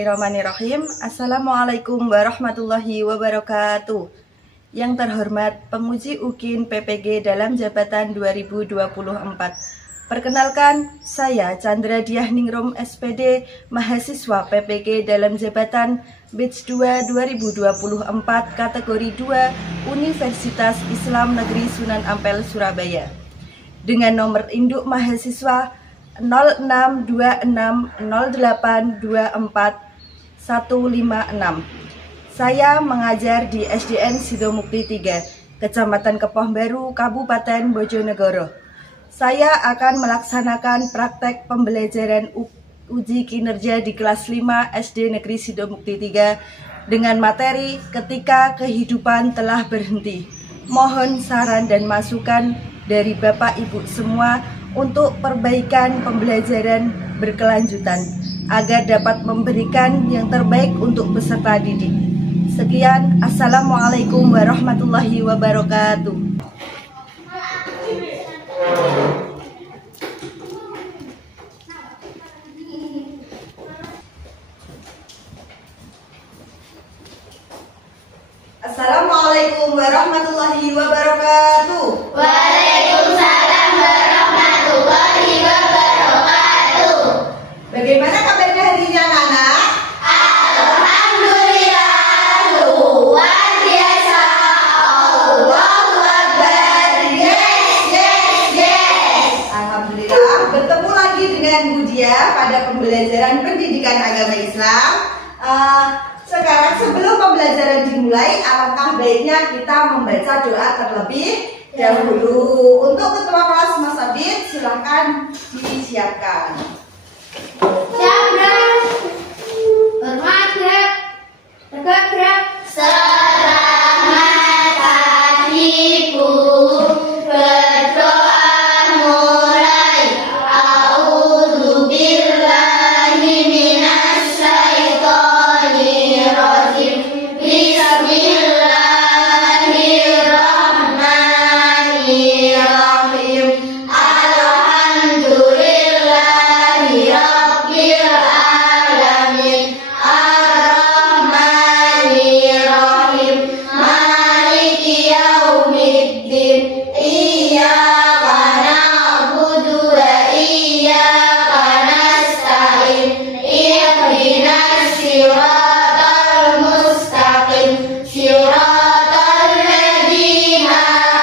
Bismillahirrahmanirrahim. Assalamualaikum warahmatullahi wabarakatuh. Yang terhormat penguji UKIN PPG dalam jabatan 2024. Perkenalkan, saya Chandra Diah Ningrum SPD, mahasiswa PPG dalam jabatan Batch 2 2024 kategori 2 Universitas Islam Negeri Sunan Ampel Surabaya. Dengan nomor induk mahasiswa 062608245156. Saya mengajar di SDN Sidomukti 3, Kecamatan Kepoh Baru, Kabupaten Bojonegoro. Saya akan melaksanakan praktek pembelajaran uji kinerja di kelas 5 SD Negeri Sidomukti 3 dengan materi ketika kehidupan telah berhenti. Mohon saran dan masukan dari Bapak Ibu semua untuk perbaikan pembelajaran berkelanjutan agar dapat memberikan yang terbaik untuk peserta didik. Sekian, Assalamualaikum warahmatullahi wabarakatuh. Assalamualaikum warahmatullahi wabarakatuh. Waalaikumsalam warahmatullahi wabarakatuh. Bagaimana kabarnya hari ini anak-anak? Alhamdulillah, luar biasa. Allahu Akbar. Yes. Alhamdulillah, bertemu lagi dengan Budia pada pembelajaran pendidikan agama Islam. Sekarang sebelum pembelajaran dimulai, alangkah baiknya kita membaca doa terlebih dahulu. Untuk ketua kelas Mas Abid, silahkan disiapkan. Selamat hatiku berdoa mulai. A'udzubillahi minasyaitonirrajim. Bismillahirrahmanirrahim. Alhamdulillahi rabbil alamin. Ar-Rahmanir-Rahim. Maliki yaumiddin. Iyyaka na'budu wa iyyaka nasta'in. Ihdinas siratal mustaqim. Siratal ladzina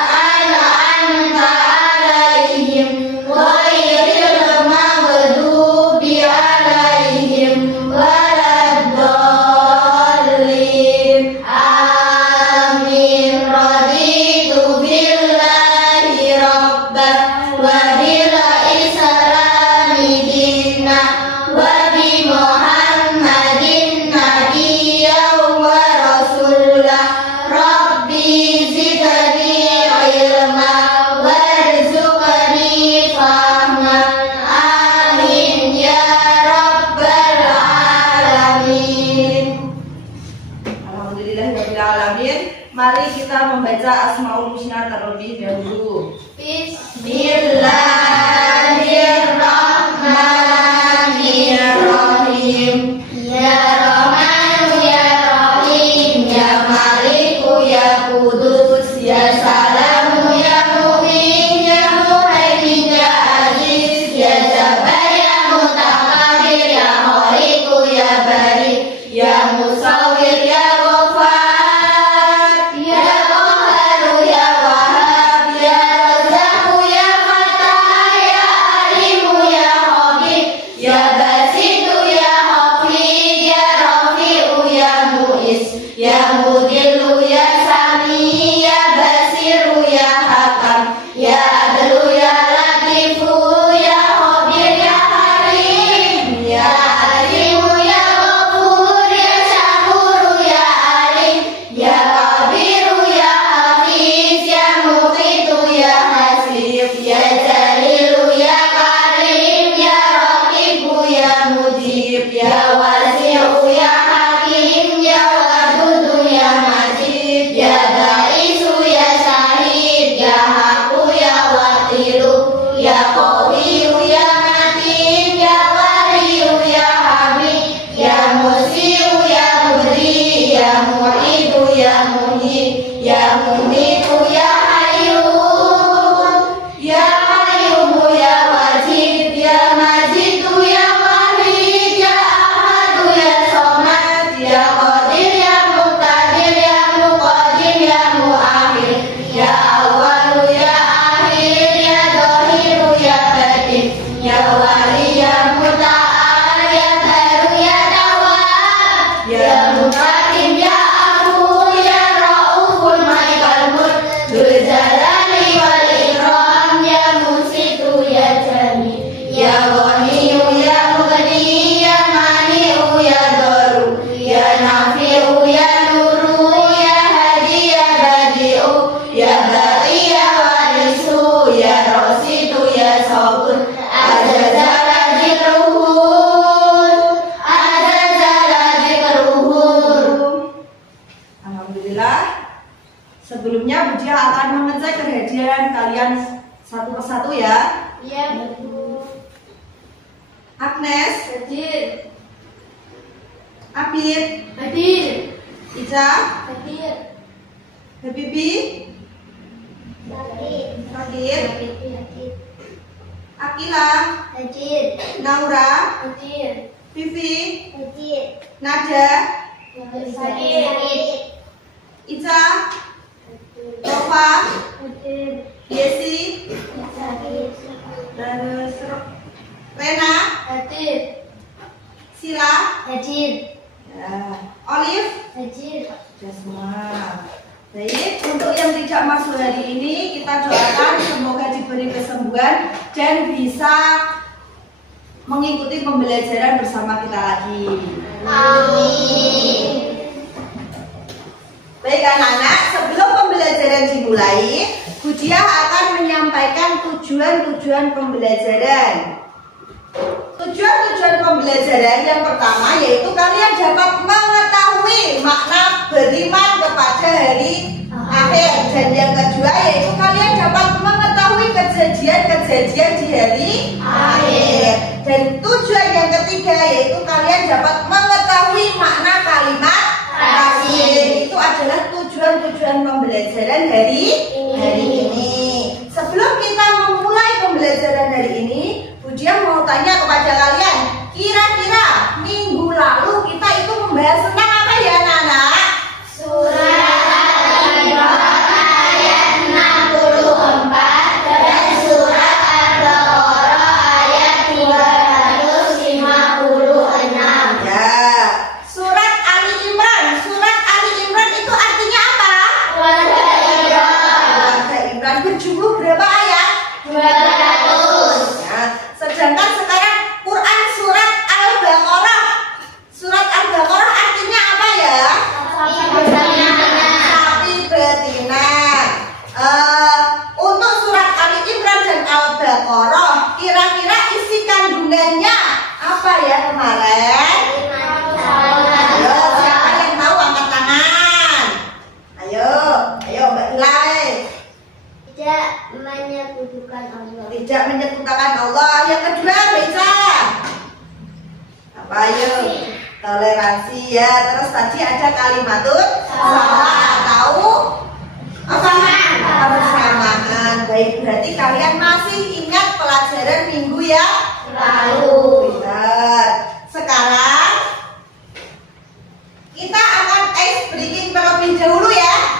an'amta 'alaihim ghairil maghdubi 'alaihim waladdallin. Amin. Raditu billahi rabban wa bil islami dinna wa bi Muhammadin nabiyyan wa rasulah. Rabbi zidni ilma warzuqni fahma. Amin ya rabbal alamin. Alhamdulillahirrahmanirrahim. Mari kita membaca Asmaul Husna terlebih dahulu. Bismillahirrahmanirrahim. Ya Rahman ya Rahim ya Maliku ya Kudus ya Salamu ya Mu'min ya Muhaimin ya Aziz ya Jabbar ya Mutakabbir ya Khaliqu ya Bari ya Musawwir ya Ghaffar ya Qahhar ya Wahhab ya Razzaq ya Fattah Agnes, Hadir. Abid, Hadir. Ica, Hadir. Habibi, Hadir. Hadir, Hadir. Akila, Hadir. Naura, Hadir. Vivi, Hadir. Nada, Hadir. Ica, Nova, Hadir. Yesi, Hadir. terus Rena, Hadir. Sila, Hadir. ya, Olive, Hadir. sudah semua. Baik, untuk yang tidak masuk hari ini kita doakan semoga diberi kesembuhan dan bisa mengikuti pembelajaran bersama kita lagi. Amin. Baik anak-anak, sebelum pembelajaran dimulai, Bu Diah akan menyampaikan tujuan-tujuan pembelajaran. Tujuan-tujuan pembelajaran yang pertama yaitu kalian dapat mengetahui makna beriman kepada hari akhir, dan yang kedua yaitu kalian dapat mengetahui kejadian-kejadian di hari akhir, dan tujuan yang ketiga yaitu kalian dapat mengetahui makna kalimat kasih. Itu adalah tujuan-tujuan pembelajaran hari ini. Sebelum kita memulai pembelajaran hari ini, Bu Diah mau tanya kepada kalian, kira-kira minggu lalu kita itu membahas tentang apa ya anak-anak? Surat Al-Baqarah ayat 64 dan surat Al-Baqarah ayat 256. Ya, surat Ali Imran. Surat Ali Imran itu artinya apa? Keluarga Imran. Keluarga Imran berjumlah berapa ayat? 200. Ya, sedangkan sekarang Quran surat Al-Baqarah. Surat Al-Baqarah artinya apa ya? Sapi betina. Untuk surat Ali Imran dan Al-Baqarah, kira-kira isi kandungannya apa ya kemarin? Ayo, siapa yang tahu angkat tangan? Ayo, Mbak Hilal. Tidak menyebutkan Allah. Tidak menyebutkan Allah. Yang kedua, Mbak Ica. Apa ayo? Toleransi ya. Terus tadi ada kalimatun salah atau apa? Kebersamaan. Baik, berarti kalian masih ingat pelajaran minggu yang lalu. Benar. Sekarang kita akan ice breaking terlebih dahulu ya.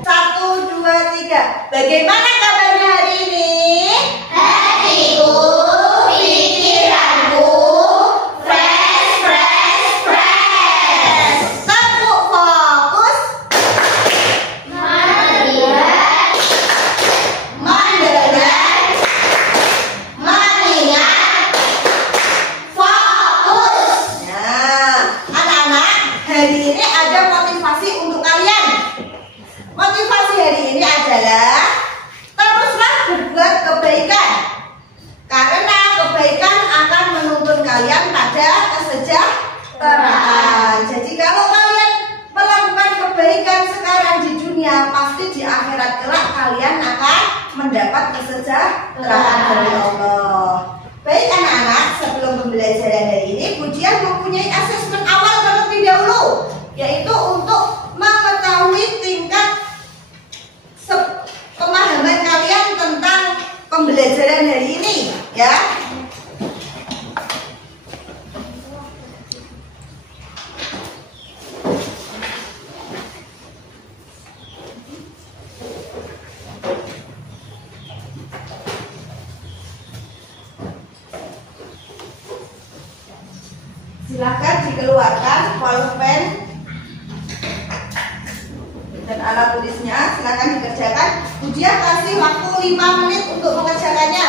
1, 2, 3. Bagaimana kabarnya hari ini? Hatiku, pikiranku, fresh. Tepuk fokus, Melihat, mendengar, mengingat, fokus. Nah, anak-anak, hari ini ada motivasi untuk kalian. Motivasi hari ini adalah teruslah berbuat kebaikan, karena kebaikan akan menuntun kalian pada kesejahteraan. Jadi kalau kalian melakukan kebaikan sekarang di dunia, pasti di akhirat kelak kalian akan mendapat kesejahteraan dari Allah. Baik anak-anak, sebelum pembelajaran hari ini, Bu Diah mempunyai asesmen awal terlebih dahulu, yaitu untuk mengetahui tingkat pemahaman kalian tentang pembelajaran hari ini, ya. Silakan dikeluarkan pulpen dan alat tulisnya, silakan dikerjakan. Bu Diah kasih waktu 5 menit untuk mengerjakannya.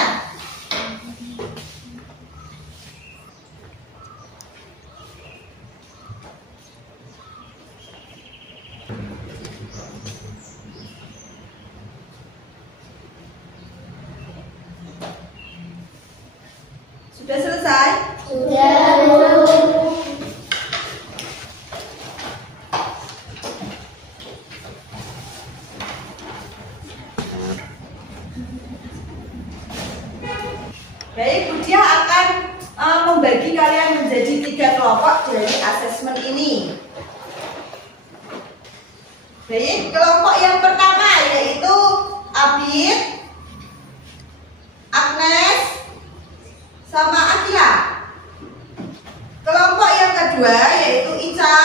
Sudah selesai? sudah dulu. Baik, Bu Diah akan membagi kelompok dari asesmen ini. Baik, kelompok yang pertama yaitu Abid, Agnes, sama Akila. Kelompok yang kedua yaitu Ica,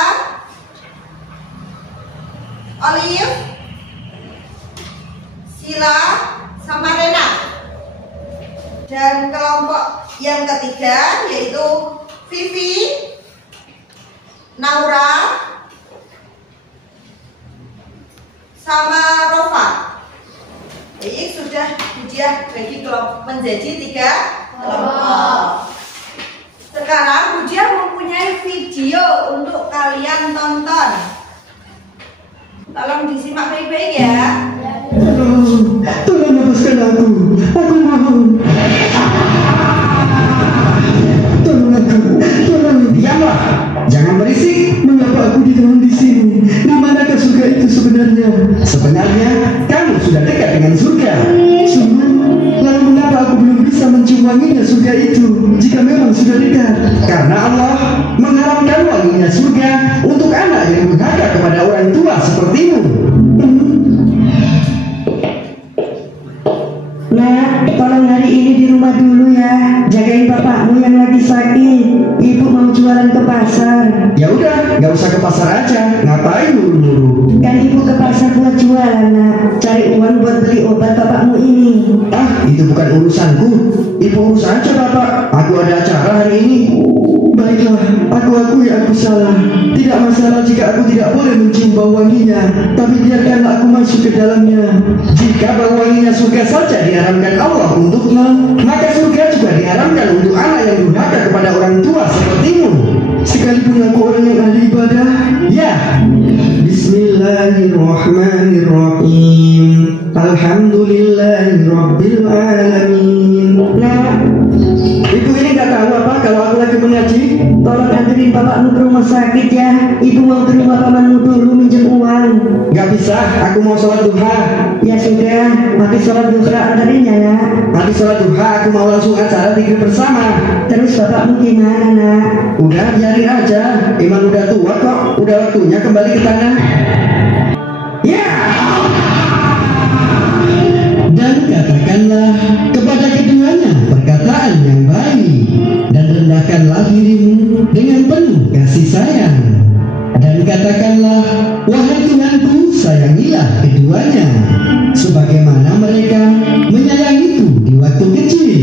Olive, Sila, sama Rena. Dan kelompok yang ketiga yaitu Vivi, Naura, sama Rova. Baik, sudah Budiah bagi kelompok menjadi 3 kelompok. Sekarang Budiah mempunyai video untuk kalian tonton. Tolong disimak baik-baik ya. Tolong lepaskan aku mohon. Tolong. Diamlah, jangan berisik. Mengapa aku ditahan di sini? Di manakah surga itu sebenarnya? Sebenarnya kamu sudah dekat dengan surga. Sungguh, lalu mengapa aku belum bisa mencium wanginya surga itu? Jika memang sudah dekat, karena Allah mengharamkan wanginya surga untuk anak yang durhaka kepada orang tua sepertimu. Nak, tolong hari ini di rumah dulu ya. Jagain bapakmu yang lagi sakit. Ibu mau jualan ke pasar. Ya udah, nggak usah ke pasar aja. Ngapain buru-buru? Kan ibu ke pasar buat jualan, nak. Cari uang buat beli obat bapakmu ini. Ah, itu bukan urusanku. Ibu urus aja bapak. Aku ada acara hari ini. Baiklah, aku akui aku salah. Tidak masalah jika aku tidak boleh mencium bau wanginya, tapi biarkanlah aku masuk ke dalamnya. Jika bau wanginya surga saja diharamkan Allah untuknya, maka surga juga diharamkan untuk anak yang durhaka kepada orang tua sepertimu. Sekalipun aku orang yang ahli ibadah. Ya. Bismillahirrahmanirrahim. Alhamdulillahirabbil alamin. Nak, Ibu ini nggak tahu apa kalau aku lagi mengaji? tolong anterin bapakmu ke rumah sakit ya. Ibu mau ke rumah pamanmu dulu minjem uang. Nggak bisa, aku mau sholat duha. Ya sudah, habis sholat duha anterin ya. Habis sholat duha aku mau langsung acara zikir bersama. Terus bapakmu gimana, nak? Udah, biarin aja. Iman udah tua kok, udah waktunya kembali ke tanah. Ya. Dan katakanlah kepada keduanya perkataan yang baik, dan rendahkanlah dirimu dengan penuh kasih sayang. Dan katakanlah, wahai Tuhanku, sayangilah keduanya sebagaimana mereka menyayangiku di waktu kecil.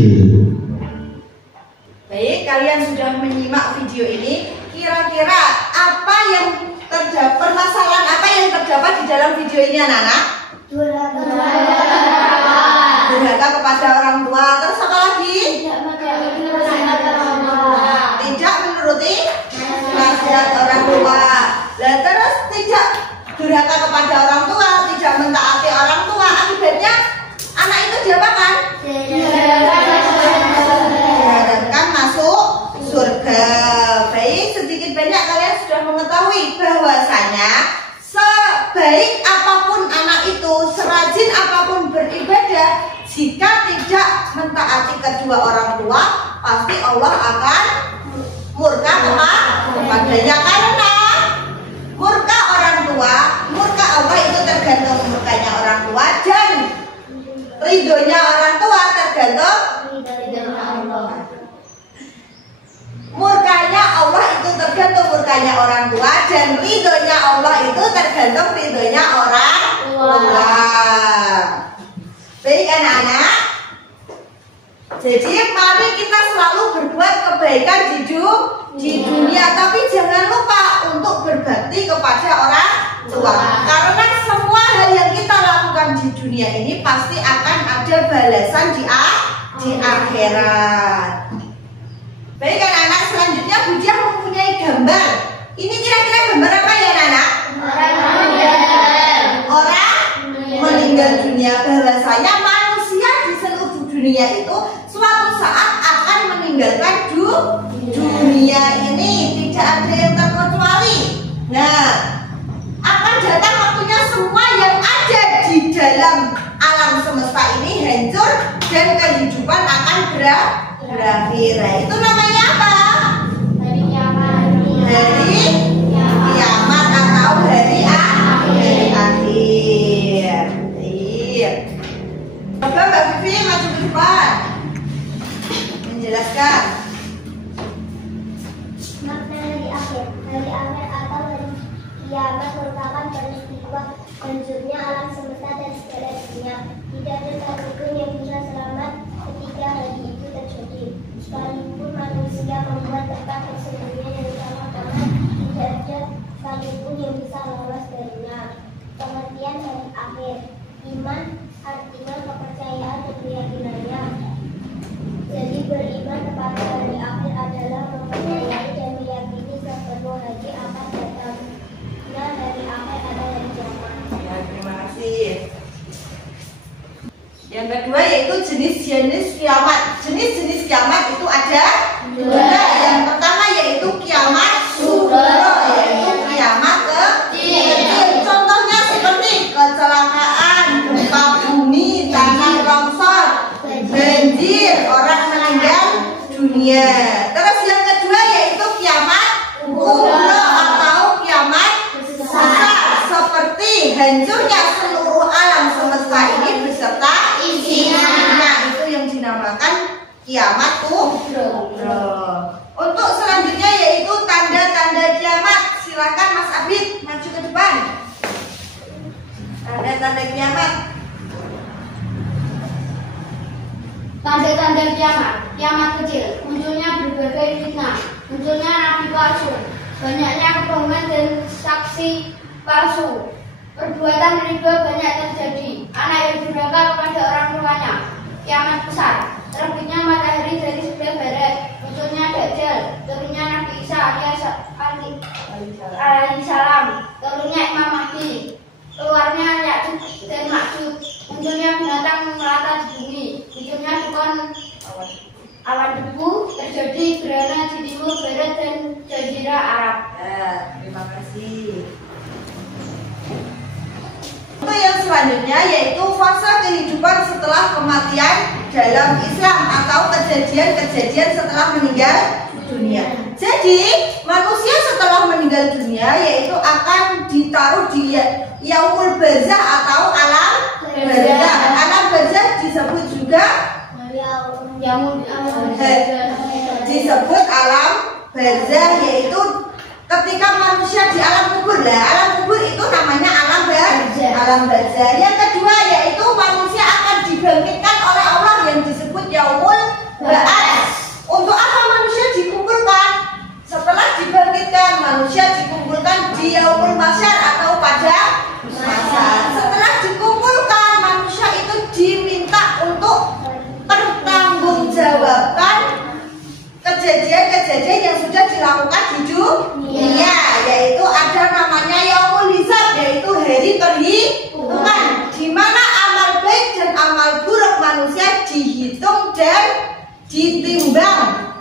Baik, kalian sudah menyimak video ini. Kira-kira apa yang terdapat, permasalahan apa yang terdapat di dalam video ini anak-anak? Durhaka kepada orang tua. Terus apa lagi? Tidak menuruti nasihat orang tua. Lah terus tidak durhaka kepada orang tua, tidak mentaati orang tua. Akibatnya anak itu diapakan? Diharapkan masuk surga. Baik, sedikit banyak kalian sudah mengetahui bahwasanya sebaik apapun anak itu, serajin apapun beribadah, jika tidak mentaati kedua orang tua, pasti Allah akan murka kepadanya. Karena murka orang tua, murka Allah itu tergantung murkanya orang tua, dan ridhonya orang tua tergantung murkanya Allah itu tergantung murkanya orang tua, dan ridhonya Allah itu tergantung ridhonya orang tua. Baik anak-anak, jadi mari kita selalu berbuat kebaikan di dunia, tapi jangan lupa untuk berbakti kepada orang tua. Karena semua hal yang kita lakukan di dunia ini pasti akan ada balasan di akhirat. Baik anak-anak, selanjutnya Budiah mempunyai gambar. Ini kira-kira gambar apa ya anak? Orang meninggal dunia. Bahwasanya manusia di seluruh dunia itu suatu saat akan meninggalkan dunia ini. Tidak ada yang terkecuali. Nah, akan datang waktunya semua yang ada di dalam alam semesta ini hancur dan kehidupan akan berakhir. Itu namanya apa? Iman artinya kepercayaan dan keyakinannya. Jadi beriman kepada hari akhir adalah mempercayai dan meyakini sepenuh hati akan datangnya hari akhir ada hari kiamat. Ya, terima kasih. Yang kedua yaitu jenis-jenis kiamat. Jenis-jenis kiamat itu ada dua. Yang pertama yaitu kiamat sugro, yaitu kiamat kecil. Contohnya seperti kecelakaan, gempa bumi, tanah longsor, banjir, orang meninggal dunia. Terus yang kedua yaitu kiamat kubro atau kiamat besar, seperti hancurnya seluruh alam semesta ini beserta isinya. Nah, itu yang dinamakan kiamat kubro. Untuk selanjutnya yaitu tanda-tanda kiamat. Silakan Mas Abid maju ke depan. Tanda-tanda kiamat. Tanda-tanda kiamat. Kiamat kecil. Munculnya berbagai fitnah. Munculnya nabi palsu. Banyaknya kebohongan dan saksi palsu. Perbuatan riba banyak terjadi. Anak yang durhaka kepada orang tuanya. Kiamat besar. Terbitnya matahari dari sebelah barat. Munculnya Dajjal. Turunnya Nabi Isa alaihissalam. Turunnya Imam Mahdi. Keluarnya Ya'juj dan Ma'juj. Munculnya binatang melata di bumi. Munculnya dukun awan debu. Terjadi gerhana di timur barat dan jazirah Arab. Ya, terima kasih. Untuk yang selanjutnya yaitu fase kehidupan setelah kematian dalam Islam atau kejadian-kejadian setelah meninggal dunia. Jadi manusia setelah meninggal dunia yaitu akan ditaruh di yaumul barzah atau alam barzah. Alam barzah disebut juga disebut alam barzah, yaitu ketika manusia di alam kubur. Lah, alam kubur itu namanya alam barzah. Yang kedua yaitu manusia akan dibangkitkan oleh Allah yang disebut yaumul ba'ats. Untuk apa manusia dikumpulkan? Setelah dibangkitkan, manusia dikumpulkan di yaumul mahsyar atau pada mahsyar. Setelah dikumpulkan, manusia itu diminta untuk pertanggungjawabkan kejadian-kejadian yang sudah dilakukan di dunia, yaitu ada namanya yaumul hisab, yaitu hari perhitungan, di mana amal baik dan amal buruk manusia dihitung dan ditimbang.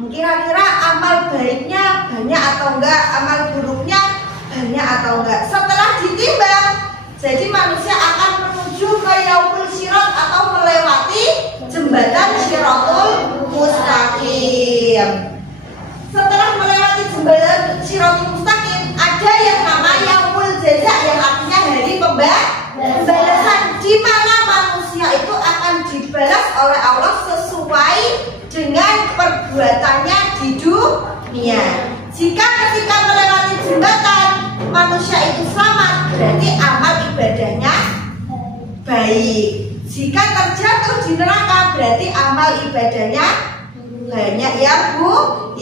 Kira-kira amal baiknya banyak atau enggak, amal buruknya banyak atau enggak. Setelah ditimbang, jadi manusia akan menuju ke yaumul sirat atau melewati jembatan Shiratul Mustaqim. Setelah melewati jembatan Shiratul Mustaqim, ada yang namanya yaumul jaza, yang artinya hari pembalasan, di mana manusia itu akan dibalas oleh Allah sesuai dengan perbuatannya di dunia. Jika ketika melewati jembatan manusia itu selamat, berarti amal ibadahnya baik. Jika terjatuh di neraka, berarti amal ibadahnya banyak yang buruk.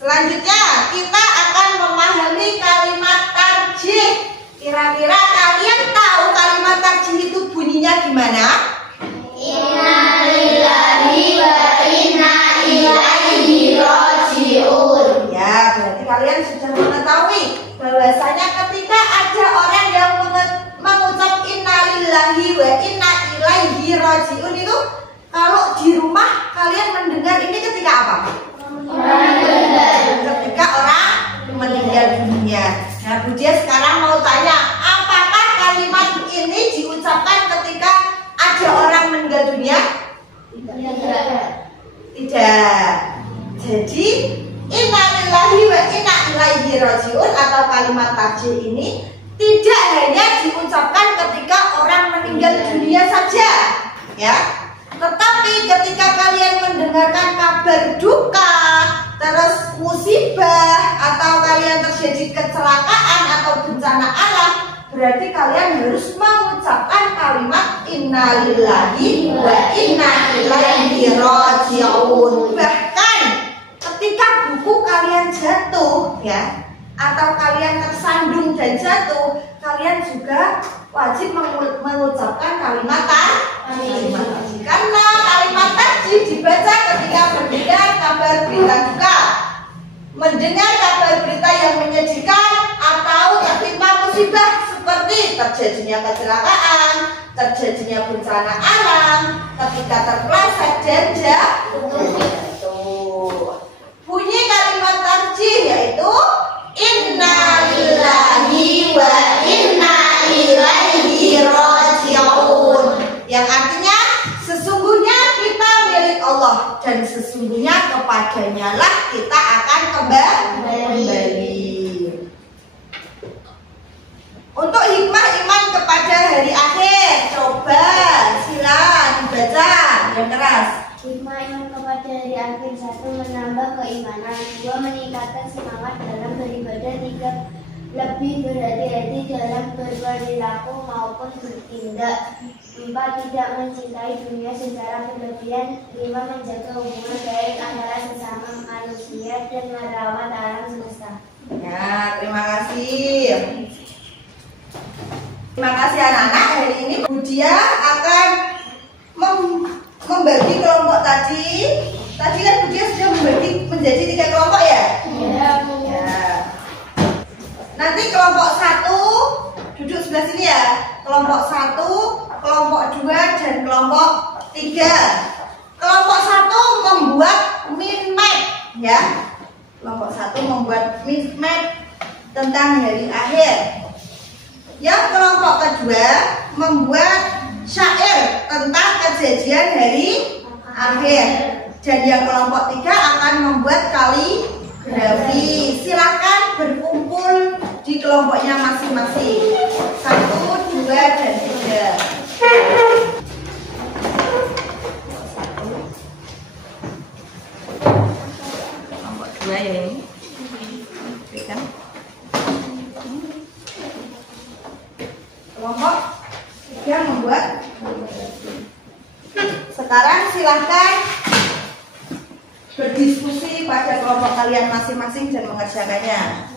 Selanjutnya kita akan memahami kalimat tarjih. Kira-kira kalian tahu kalimat tarjih itu bunyinya gimana? Inna lillahi wa inna ilaihi raji'un. Ya, berarti kalian sudah mengetahui bahwasanya ketika ada orang yang mengucap inna lillahi wa inna ilaihi raji'un itu, kalau di rumah kalian mendengar ini ketika apa? Ketika orang meninggal dunia. Nah, Bu Dia sekarang mau tanya, apakah kalimat ini diucapkan ketika ada orang meninggal dunia? Tidak. Jadi inna lillahi wa inna ilaihi raji'un atau kalimat tarjih ini tidak hanya diucapkan ketika orang meninggal dunia saja, ya. Tetapi ketika kalian mendengarkan kabar duka, terus musibah, atau kalian terjadi kecelakaan atau bencana alam, berarti kalian harus mengucapkan kalimat inna lillahi wa inna ilaihi raji'un. Bahkan ketika buku kalian jatuh, ya, atau kalian tersandung dan jatuh, kalian juga wajib mengucapkan kalimat tajwid. Karena kalimat tajwid dibaca ketika mendengar kabar berita duka, mendengar kabar berita yang menyedihkan, atau tertimpa musibah seperti terjadinya kecelakaan, terjadinya bencana alam, ketika terpeleset dan jatuh. Bunyi kalimat tajwid yaitu innalillahi wa inna ilaihi raji'un, yang artinya sesungguhnya kita milik Allah dan sesungguhnya kepadanya lah kita akan kembali. Untuk hikmah iman kepada hari akhir, coba silakan dibaca yang keras. Hikmah iman kepada hari akhir: 1. Menambah keimanan. 2. Meningkatkan semangat dalam beribadah. 3. Lebih berhati-hati dalam berperilaku maupun bertindak. 4. Tidak mencintai dunia secara berlebihan. 5. Menjaga hubungan baik antara sesama manusia dan merawat alam semesta. Ya, terima kasih. Terima kasih anak-anak. Hari ini Bu Dia akan membagi kelompok tadi. Tadi kan Bu Dia sudah membagi menjadi 3 kelompok ya? Ya. Nanti kelompok 1 duduk sebelah sini ya. Kelompok 1, kelompok 2, dan kelompok 3. Kelompok 1 membuat mind map ya. Kelompok 1 membuat mind map tentang hari akhir. Yang kelompok kedua membuat syair tentang kejadian hari akhir. Dan yang kelompok 3 akan membuat kaligrafi. Silakan berkumpul di kelompoknya masing-masing. 1, 2, dan 3. Kelompok 2 ya ini. Kan? Kelompok 3 membuat. Sekarang silahkan berdiskusi pada kelompok kalian masing-masing dan mengerjakannya.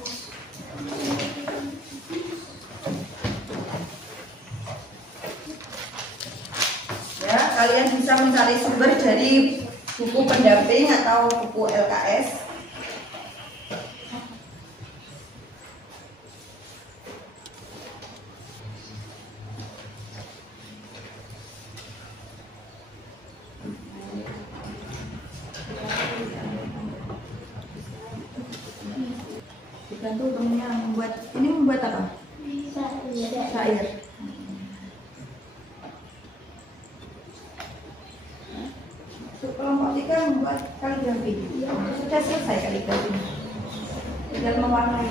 Ya, kalian bisa mencari sumber dari buku pendamping atau buku LKS. Dibantu temennya membuat apa? Syair. Untuk kelompok 3 membuat kaligrafi. Sudah selesai kaligrafi. Tinggal mewarnai.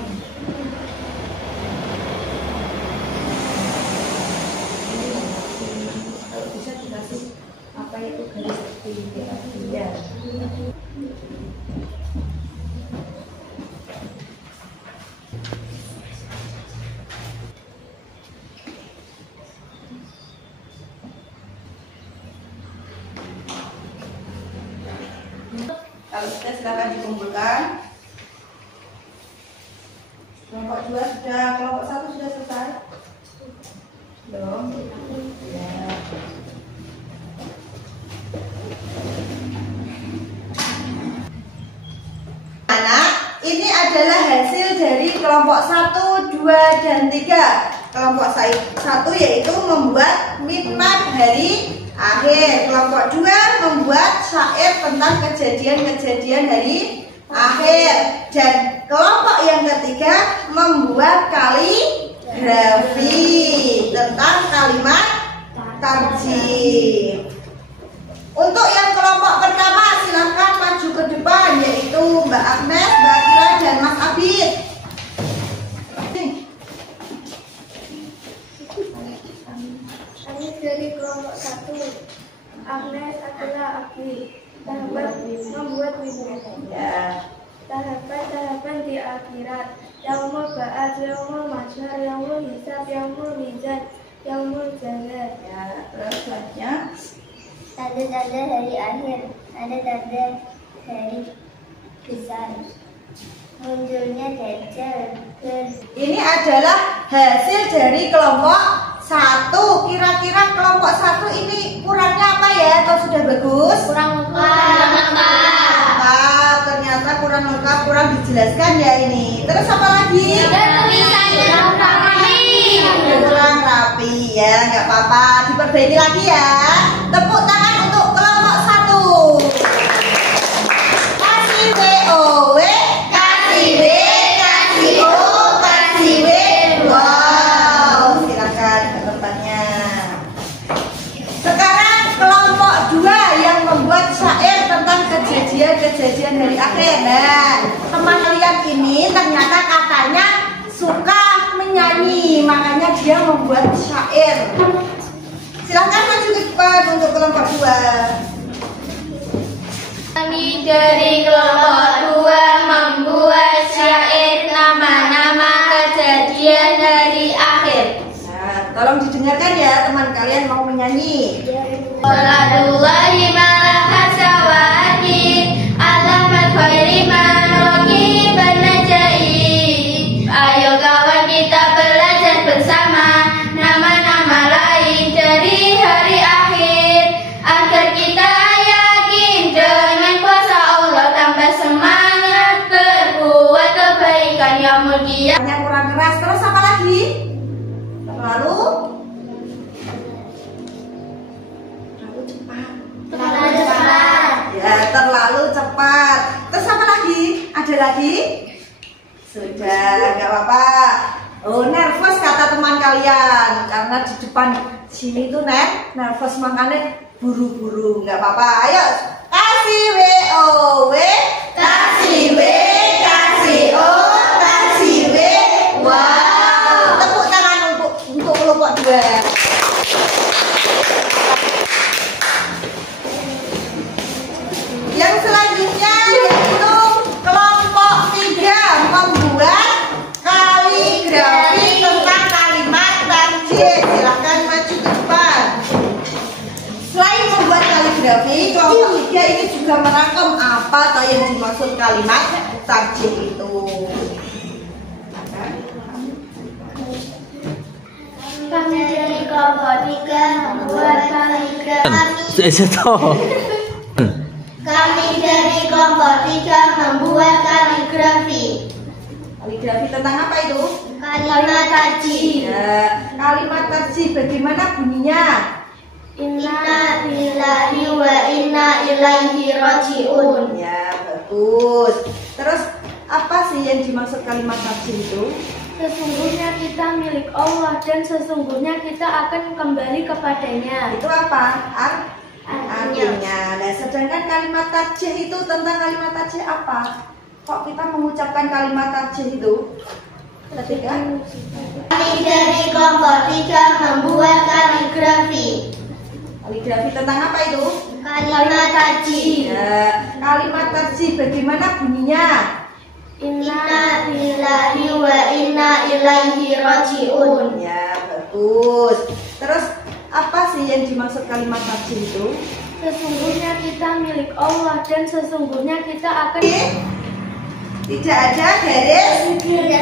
Kalau bisa dikasih apa itu garis tiga. Kalau sudah silakan dikumpulkan. Kelompok 2 sudah, kelompok 1 sudah selesai. Belum? Ya. Anak, ini adalah hasil dari kelompok 1, 2, dan 3. Kelompok 1 yaitu membuat mind map hari akhir. Kelompok 2 membuat syair tentang kejadian-kejadian hari akhir. Dan kelompok yang ketiga membuat kaligrafi tentang kalimat tajwid. Untuk yang kelompok pertama silahkan maju ke depan, yaitu Mbak Agnes, Mbak Akila, dan Mas Abid. Dari kelompok 1, Agnes, Akila, Abid. Tahapan membuat mimpi. Ya. Tahapan di akhirat. Yaumul ba'ats, yaumul mahsyar, yaumul hisab, yaumul mizan, yaumul jazaa. Ya, terus selanjutnya Tanda-tanda hari akhir, tanda-tanda hari besar. Munculnya Dajjal. Ini adalah hasil dari kelompok 1. Kira-kira kelompok 1 ini kurangnya apa ya? Atau sudah bagus? Kurang lengkap. Ternyata kurang lengkap, kurang dijelaskan ya ini. Terus apa lagi? Kurang rapi ya, nggak apa-apa, diperbaiki lagi ya. Tepuk tangan untuk kelompok 1. Kasih WOW, kasih W, kasih O, kasih W. Wow, silakan ke tempatnya. Sekarang kelompok 2 yang membuat syair tentang kejadian-kejadian dari akhir. Nah, teman kalian ini ternyata katanya suka menyanyi, makanya dia membuat syair. Silahkan maju ke depan untuk kelompok 2. Kami dari kelompok 2 membuat syair nama-nama kejadian dari akhir. Nah, tolong didengarkan ya, teman kalian mau menyanyi. Wallahullahi malahasawati alamat khairi maroki banajai. Ayo kawan kita belajar bersama nama-nama lain dari hari akhir, agar kita yakin dengan kuasa Allah tambah semangat berbuat kebaikan yang mulia. Yang kurang keras, terus apa lagi? Terlalu cepat. Terlalu cepat. Ya, terlalu cepat. Terus apa lagi? Ada lagi? Sudah, nggak apa-apa. Oh, nervous kata teman kalian, karena di depan sini tuh nervous, makanya buru-buru. Nggak apa-apa. Ayo, kasih WOW, kasih W, kasih O, kasih W. Wow, tepuk tangan untuk kelompok 2. Yang selanjutnya yaitu kelompok 3 membuat kaligrafi tentang kalimat tarjih. Silahkan maju ke depan. Selain membuat kaligrafi, kelompok 3 ini juga merangkum apa atau yang dimaksud kalimat tarjih itu. Kami dari kelompok 3 membuat kaligrafi. Kami dari kelompok 3 membuat kaligrafi. Kaligrafi tentang apa itu? Kalimat tarjih. Ya, kalimat tarjih bagaimana bunyinya? Inna lillahi wa inna ilaihi raji'un. Ya, bagus. Terus apa sih yang dimaksud kalimat tarjih itu? Sesungguhnya kita milik Allah dan sesungguhnya kita akan kembali kepadanya. Itu apa? Artinya. Nah, sedangkan kalimat tarjih itu tentang kalimat tarjih apa? Kok kita mengucapkan kalimat tarjih itu? Ketika Kami dari kelompok 3 membuat kaligrafi. kaligrafi tentang apa itu? Kalimat tarjih. Ya, kalimat tarjih bagaimana bunyinya? Inna lillahi wa inna ilaihi raji'un. Ya, bagus. Terus apa sih yang dimaksud kalimat tarjih itu? Sesungguhnya kita milik Allah dan sesungguhnya kita akan Tidak ada garis tepinya.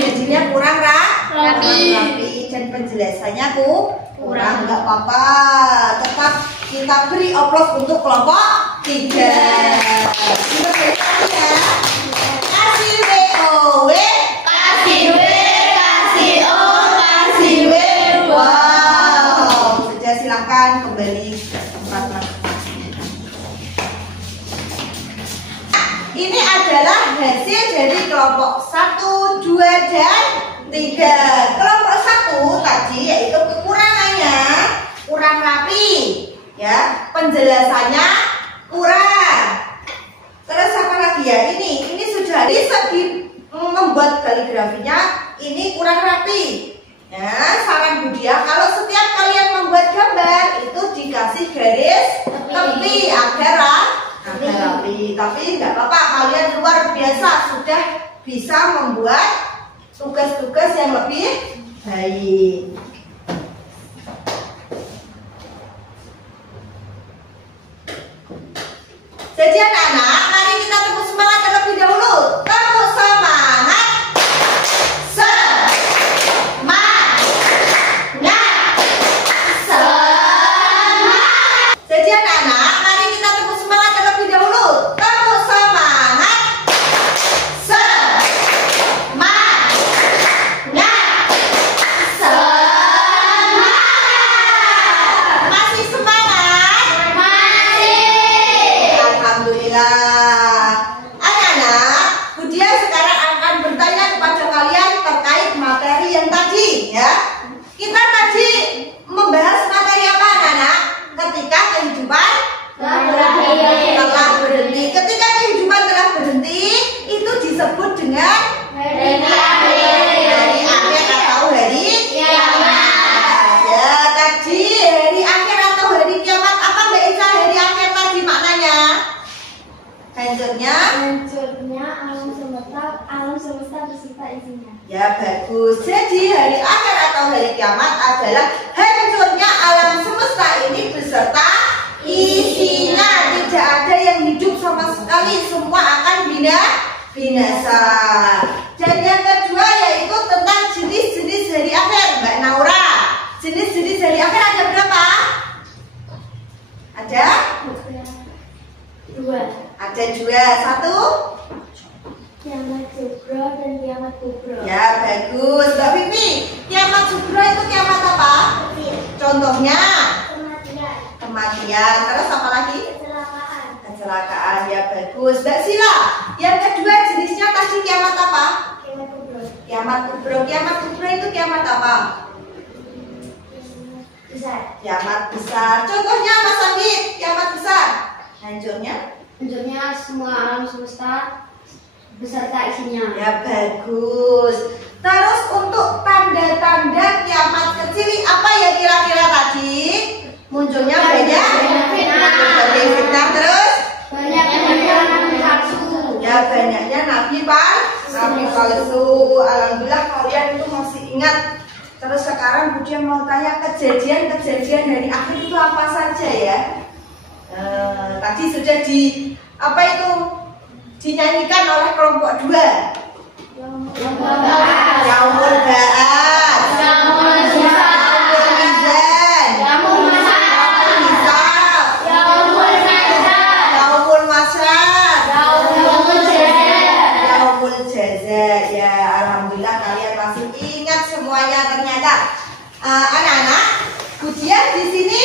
Jadinya kurang Rapi. dan penjelasannya kurang. Nggak apa-apa, tetap kita beri oplos untuk kelompok 3. Ya. Kasih WOW, kasih W, kasih O, kasih W. Wow, sudah silakan kembali ke tempat masing-masing. Ini adalah hasil dari kelompok 1, 2, dan 3. Kelompok 1 tadi yaitu kekurangannya kurang rapi, ya, penjelasannya kurang. Terus apa lagi ya? Ini sudah di segi membuat kaligrafinya ini kurang rapi. Nah, saran Budia, kalau setiap kalian membuat gambar itu dikasih garis tepi agar rapi. Tapi nggak apa-apa, kalian luar biasa sudah bisa membuat tugas-tugas yang lebih baik. Jadi anak-anak, mari kita tepuk semangat terlebih dahulu. Hancurnya alam semesta bersifat isinya. Ya bagus. Jadi hari akhir atau hari kiamat adalah hancurnya alam semesta ini beserta isinya. Tidak ada yang hidup sama sekali, semua akan binasa. Dan yang kedua yaitu tentang jenis-jenis hari akhir, Mbak Naura. Jenis-jenis hari akhir ada berapa? Ada? Ada dua. Satu? Kiamat Subro dan kiamat Kubro. Ya bagus. Mbak Vivi, kiamat Subro itu kiamat apa? Contohnya? Kematian. Terus apa lagi? Kecelakaan. Ya bagus. Mbak Sila, yang kedua jenisnya tadi kiamat apa? Kiamat Kubro. Kiamat Kubro. Kiamat Kubro itu kiamat apa? Besar. Kiamat besar. Contohnya Mas Anggit, kiamat besar. Hancurnya semua alam semesta beserta isinya. ya bagus. Terus untuk tanda-tanda kiamat kecil apa ya kira-kira tadi? Munculnya banyak fitnah, terus Banyak nabi palsu. ya banyaknya nabi palsu. Alhamdulillah kalian itu masih ingat. Terus sekarang Budia mau tanya kejadian-kejadian dari akhir itu apa saja ya? Tadi sudah dinyanyikan oleh kelompok 2. Yaumul Ba'ats, Yaumul Mizan, Yaumul Hisab, Yaumul Masyar, Yaumul Jaza. Ya alhamdulillah kalian masih ingat semuanya ternyata. Anak-anak, Budia di sini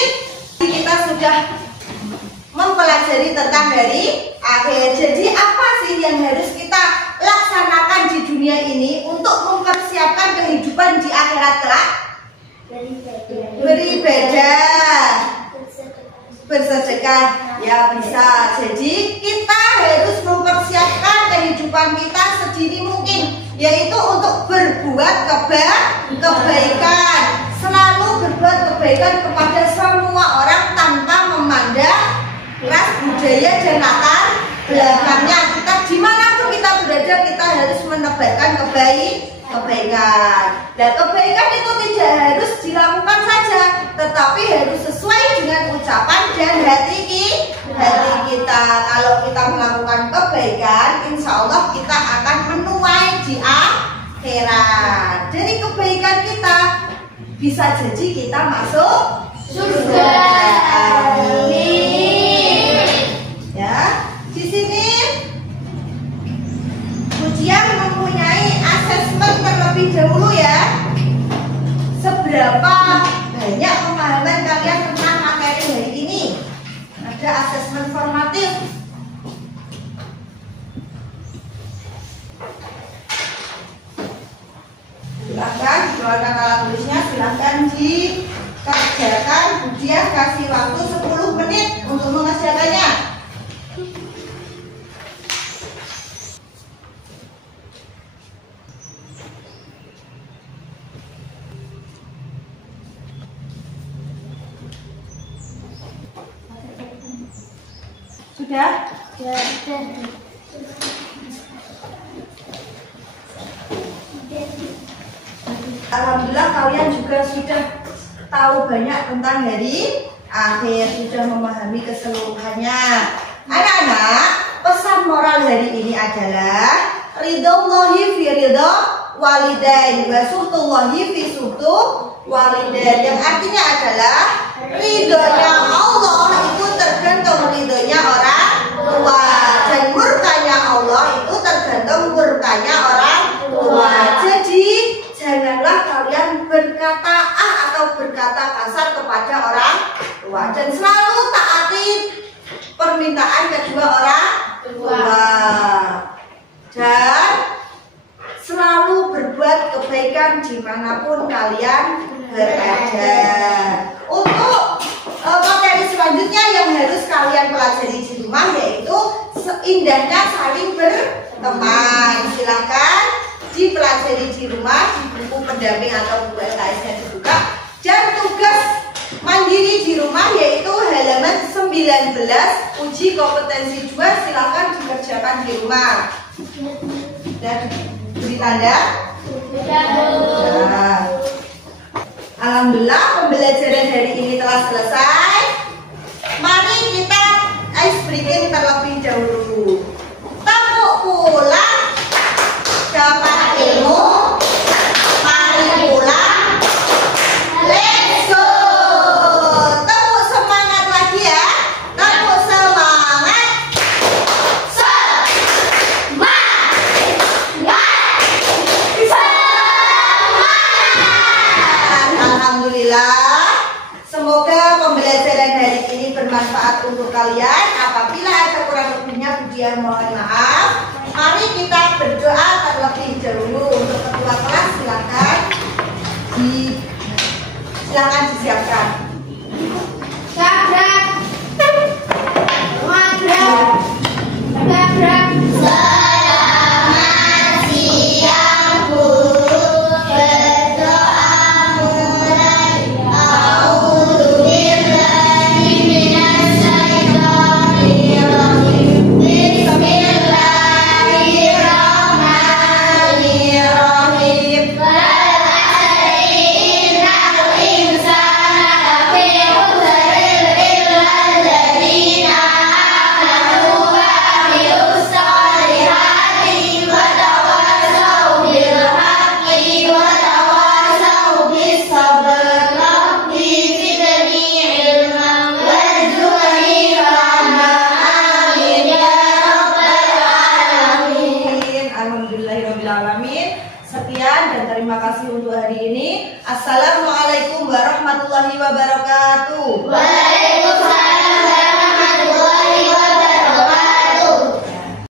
kita sudah mempelajari tentang hari akhir. Jadi apa sih yang harus kita laksanakan di dunia ini untuk mempersiapkan kehidupan di akhirat kelak? Beribadah, bersedekah, ya bisa. Jadi kita harus mempersiapkan kehidupan kita sedini mungkin, yaitu untuk berbuat kebaikan, selalu berbuat kebaikan kepada semua orang tanpa memandang ras, budaya, dan latar belakangnya. Kita dimanapun kita berada, kita harus menebarkan kebaikan. Dan kebaikan itu tidak harus dilakukan saja, tetapi harus sesuai dengan ucapan dan hati kita. Kalau kita melakukan kebaikan, insya Allah kita akan menuai di akhirat. Dari kebaikan kita bisa jadi kita masuk surga. Amin. Ya, di sini ujian mempunyai asesmen terlebih dahulu ya. Seberapa banyak pemahaman kalian tentang materi hari ini? Ada asesmen formatif. Silahkan dikeluarkan alat tulisnya, silahkan dikerjakan. Budia kasih waktu 10 menit untuk mengerjakannya. Sudah? Alhamdulillah kalian juga sudah tahu banyak tentang hari akhir, sudah memahami keseluruhannya. Anak-anak, pesan moral hari ini adalah ridhollahi fi ridho walidain wa suhtullahi fi suhtu walidain, yang artinya adalah ridhonya Allah itu tergantung ridhonya orang tua, dan murkanya Allah itu tergantung murkanya orang tua. Jadi janganlah kalian berkata atau berkata kasar kepada orang tua, dan selalu taati permintaan kedua orang tua, dan selalu berbuat kebaikan dimanapun kalian berada. Untuk materi selanjutnya yang harus kalian pelajari di rumah yaitu indahnya saling berteman. Silakan dipelajari di rumah di buku pendamping atau buku LKS-nya dibuka. Dan tugas mandiri di rumah yaitu halaman 19 uji kompetensi 2, silakan dikerjakan. di rumah? Sudah beri tanda? Nah, alhamdulillah pembelajaran hari ini telah selesai. Mari kita ice breaking terlebih dahulu. Tepuk pulang dapat ilmu. Mari pulang. Let's go. Tepuk semangat lagi ya. Tepuk semangat. Alhamdulillah. Semoga pembelajaran hari ini bermanfaat untuk kalian. Apabila ada kurang lebihnya, Budiah mohon maaf. Mari kita berdoa terlebih dahulu. Untuk ketua kelas silakan disiapkan. Sabrak, magrak, sabrak. Selamat siang guru, berdoa mulai. A'udzubillahi minasyaitonirrajim. Bismillahirrahmanirrahim. Sekian dan terima kasih untuk hari ini. Assalamualaikum warahmatullahi wabarakatuh.